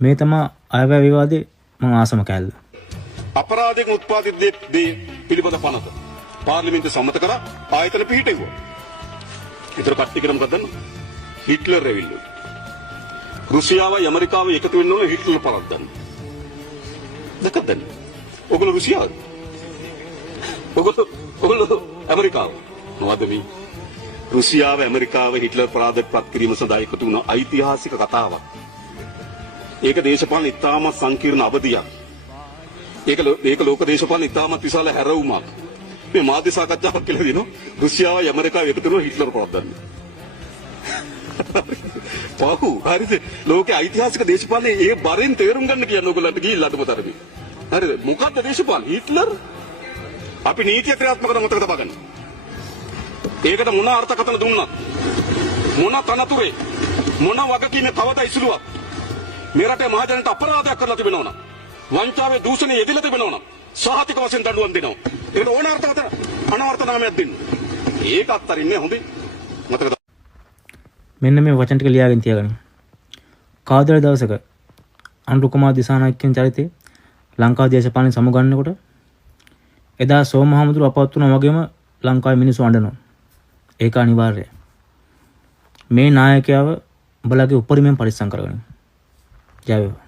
මේ තමයි අයවැය විවාදේ මම ආසම කැල්ල. අපරාධයෙන් උත්පාදිත දේ පිළිබඳ පනත පාර්ලිමේන්තුව සම්මත කරා ආයතන පිහිටෙව්වා. ඒතර කට්ටිය කරා මොකද දන්නවද? හිට්ලර් ඇවිල්ලා. රුසියාවයි ඇමරිකාවයි එකතු වෙන්න ඕන හිට්ලර් පරද්දන්න. දැක්කද? ඔගොල්ලෝ රුසියාවද? ඔගොල්ලෝ ඇමරිකාව. මොකද මේ රුසියාව ඇමරිකාව හිට්ලර් පරාදයට පත් කිරීම සඳහා එකතු වුණ ඓතිහාසික කතාවක්. ඒක දේශපාලන ඉතාමත් සංකීර්ණ අවධියක්. ඒක ලෝක දේශපාලන ඉතාමත් විශාල හැරවුමක්. මේ මාධ්‍ය සාකච්ඡාවක් කියලා දිනන රුසියාවයි ඇමරිකාව එකතු වෙනවා හිට්ලර් පරද්දන්න. පහු හරිද? ලෝකේ ඓතිහාසික දේශපාලනේ ඒ බරෙන් තේරුම් ගන්න කියන්නේ ඔයගොල්ලන්ට ගිහිල්ලා අදමතරමි. හරිද? මොකද්ද දේශපාලන? හිට්ලර් අපි නීතිය ක්‍රියාත්මක කරන මතක තබා ගන්න. ඒකට මොන අර්ථකථන දුන්නත් මොන තනතුරේ මොන වගකීමේ කවදා ඉසුරුවක් මේ රටේ මහජනට අපරාධයක් කරලා තිබෙනවා නම් වංචාවේ දූෂණයේ යෙදලා තිබෙනවා නම් සහතික වශයෙන් දඬුවම් දෙනවා. ඒකට ඕන අර්ථකථන අනවර්ථ නාමයක් දෙන්න. ඒක අත්තරින්නේ හොඳේ. මතක මෙන්න මේ වචන ටික ලියාගෙන තියාගන්න. කවදාද දවසක අනුරු කුමාර දිසානායකයන් චරිතේ ලංකා දේශපාලන සමුගන්නකොට එදා සෝම මහමුදුර අපවත් වුණා වගේම ලංකාවේ මිනිස්සු අඬනවා. ඒක අනිවාර්යයි. මේ නායකයාව උඹලගේ උපරිමයෙන් පරිස්සම් කරගන්න. ජය වේවා.